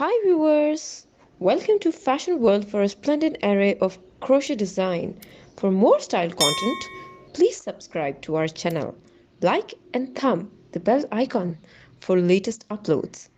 Hi viewers! Welcome to Fashion World for a splendid array of crochet design. For more style content, please subscribe to our channel. Like and thumb the bell icon for latest uploads.